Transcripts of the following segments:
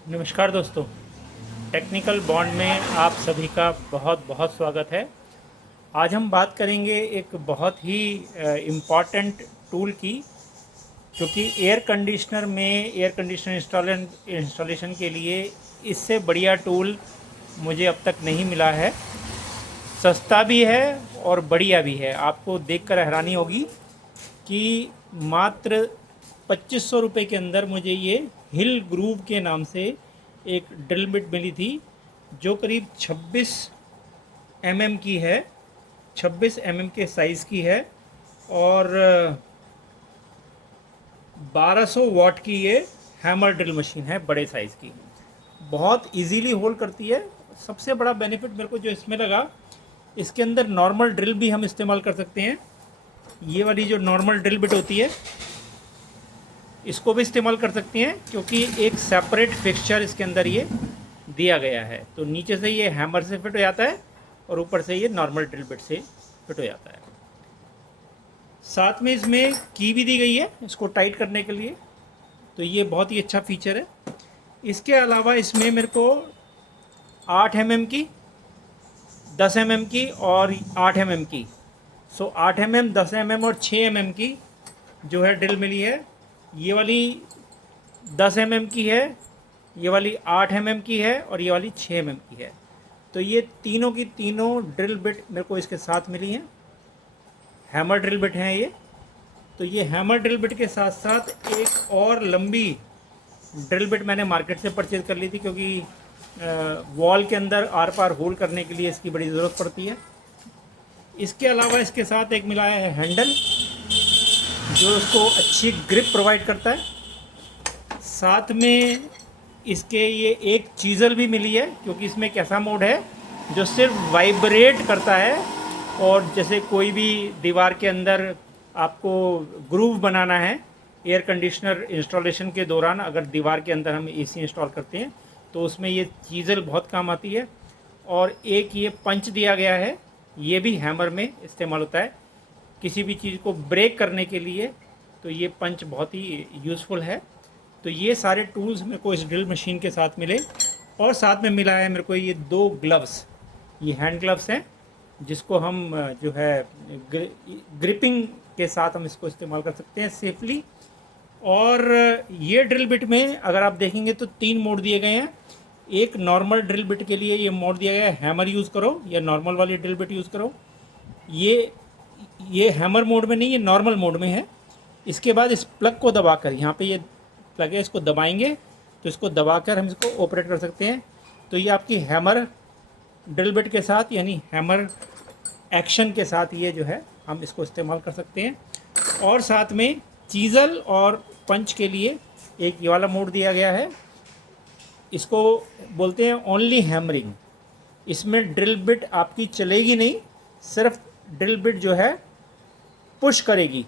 नमस्कार दोस्तों, technical bond में आप सभी का बहुत बहुत स्वागत है। आज हम बात करेंगे एक बहुत ही इम्पॉर्टेंट टूल की, क्योंकि एयर कंडीशनर इंस्टॉलेशन के लिए इससे बढ़िया टूल मुझे अब तक नहीं मिला है। सस्ता भी है और बढ़िया भी है। आपको देखकर हैरानी होगी कि मात्र 2500 रुपये के अंदर मुझे ये हिल ग्रूव के नाम से एक ड्रिल बिट मिली थी, जो करीब 26 mm की है, 26 mm के साइज़ की है और 1200 वाट की ये हैमर ड्रिल मशीन है, बड़े साइज़ की। बहुत इजीली होल्ड करती है। सबसे बड़ा बेनिफिट मेरे को जो इसमें लगा, इसके अंदर नॉर्मल ड्रिल भी हम इस्तेमाल कर सकते हैं। ये वाली जो नॉर्मल ड्रिल बिट होती है, इसको भी इस्तेमाल कर सकते हैं, क्योंकि एक सेपरेट फिक्सचर इसके अंदर ये दिया गया है। तो नीचे से ये हैमर से फिट हो जाता है और ऊपर से ये नॉर्मल ड्रिल बिट से फिट हो जाता है। साथ में इसमें की भी दी गई है इसको टाइट करने के लिए, तो ये बहुत ही अच्छा फीचर है। इसके अलावा इसमें मेरे को 8 mm की, 10 mm की और 8 mm की, 8 mm, 10 mm और 6 mm की जो है ड्रिल मिली है। ये वाली 10 mm की है, ये वाली 8 mm की है और ये वाली 6 mm की है। तो ये तीनों की तीनों ड्रिल बिट मेरे को इसके साथ मिली हैं। हैमर ड्रिल बिट हैं ये। तो ये हैमर ड्रिल बिट के साथ साथ एक और लंबी ड्रिल बिट मैंने मार्केट से परचेज़ कर ली थी, क्योंकि वॉल के अंदर आर पार होल करने के लिए इसकी बड़ी ज़रूरत पड़ती है। इसके अलावा इसके साथ एक मिला है हैंडल, जो उसको अच्छी ग्रिप प्रोवाइड करता है। साथ में इसके ये एक चीज़ल भी मिली है, क्योंकि इसमें एक ऐसा मोड है जो सिर्फ वाइब्रेट करता है। और जैसे कोई भी दीवार के अंदर आपको ग्रूव बनाना है, एयर कंडीशनर इंस्टॉलेशन के दौरान अगर दीवार के अंदर हम एसी इंस्टॉल करते हैं तो उसमें ये चीज़ल बहुत काम आती है। और एक ये पंच दिया गया है, ये भी हैमर में इस्तेमाल होता है किसी भी चीज़ को ब्रेक करने के लिए। तो ये पंच बहुत ही यूज़फुल है। तो ये सारे टूल्स मेरे को इस ड्रिल मशीन के साथ मिले। और साथ में मिला है मेरे को ये 2 ग्लव्स, ये हैंड ग्लव्स हैं, जिसको हम जो है ग्रिपिंग के साथ हम इसको इस्तेमाल कर सकते हैं सेफली। और ये ड्रिल बिट में अगर आप देखेंगे तो 3 मोड दिए गए हैं। एक नॉर्मल ड्रिल बिट के लिए ये मोड दिया गया है, हैमर यूज़ करो या नॉर्मल वाली ड्रिल बिट यूज़ करो। ये हैमर मोड में नहीं, ये नॉर्मल मोड में है। इसके बाद इस प्लग को दबाकर, यहाँ पे ये प्लग है, इसको दबाएंगे तो इसको दबाकर हम इसको ऑपरेट कर सकते हैं। तो ये आपकी हैमर ड्रिल बिट के साथ, यानी हैमर एक्शन के साथ ये जो है हम इसको इस्तेमाल कर सकते हैं। और साथ में चीज़ल और पंच के लिए एक ये वाला मोड दिया गया है, इसको बोलते हैं ओनली हैमरिंग। इसमें ड्रिल बिट आपकी चलेगी नहीं, सिर्फ ड्रिल बिट जो है पुश करेगी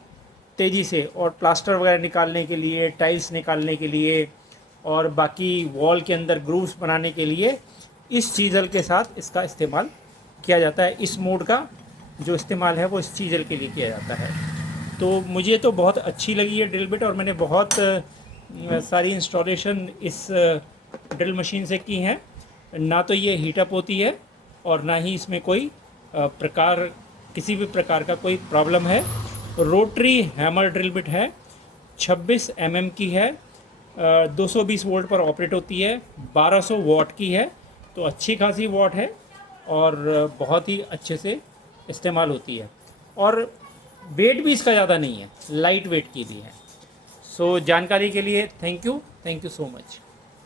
तेज़ी से, और प्लास्टर वगैरह निकालने के लिए, टाइल्स निकालने के लिए और बाकी वॉल के अंदर ग्रूव्स बनाने के लिए इस चीज़ल के साथ इसका इस्तेमाल किया जाता है। इस मोड का जो इस्तेमाल है वो इस चीज़ल के लिए किया जाता है। तो मुझे तो बहुत अच्छी लगी ये ड्रिल बिट, और मैंने बहुत सारी इंस्टॉलेशन इस ड्रिल मशीन से की हैं। ना तो ये हीटअप होती है और ना ही इसमें कोई किसी भी प्रकार का कोई प्रॉब्लम है। रोटरी हैमर ड्रिल बिट है, 26 mm की है, 220 वोल्ट पर ऑपरेट होती है, 1200 वाट की है। तो अच्छी खासी वाट है और बहुत ही अच्छे से इस्तेमाल होती है। और वेट भी इसका ज़्यादा नहीं है, लाइट वेट की भी है। सो जानकारी के लिए थैंक यू सो मच।